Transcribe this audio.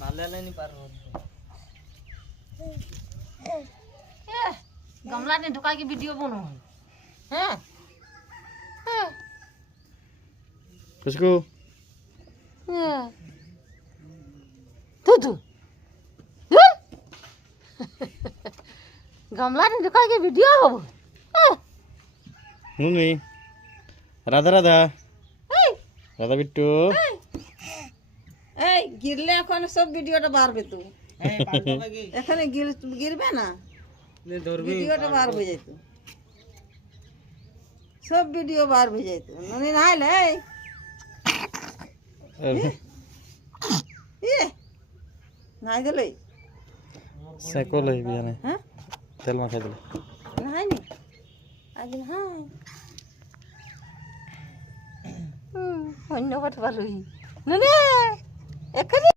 ভালো লাগেনি পারবো गमला ने ढुका के वीडियो बनो हैं किसको तू तू गमला ने ढुका के वीडियो हो नहीं राधा राधा राधा बिट्टू এই গিরলে এখন সব ভিডিওটা বাড়বে তো হ্যাঁ পারবো কি এখানে গিরবে না নে ধরবি ভিডিওটা বার হয়ে যেত সব ভিডিও বার হয়ে যেত ননি নাইলে নাই দিলে सेको ले भी जाने হ্যাঁ तेल में खा दे নাইনি আজ হাই অন্য কথা ভালোই ননে এখানে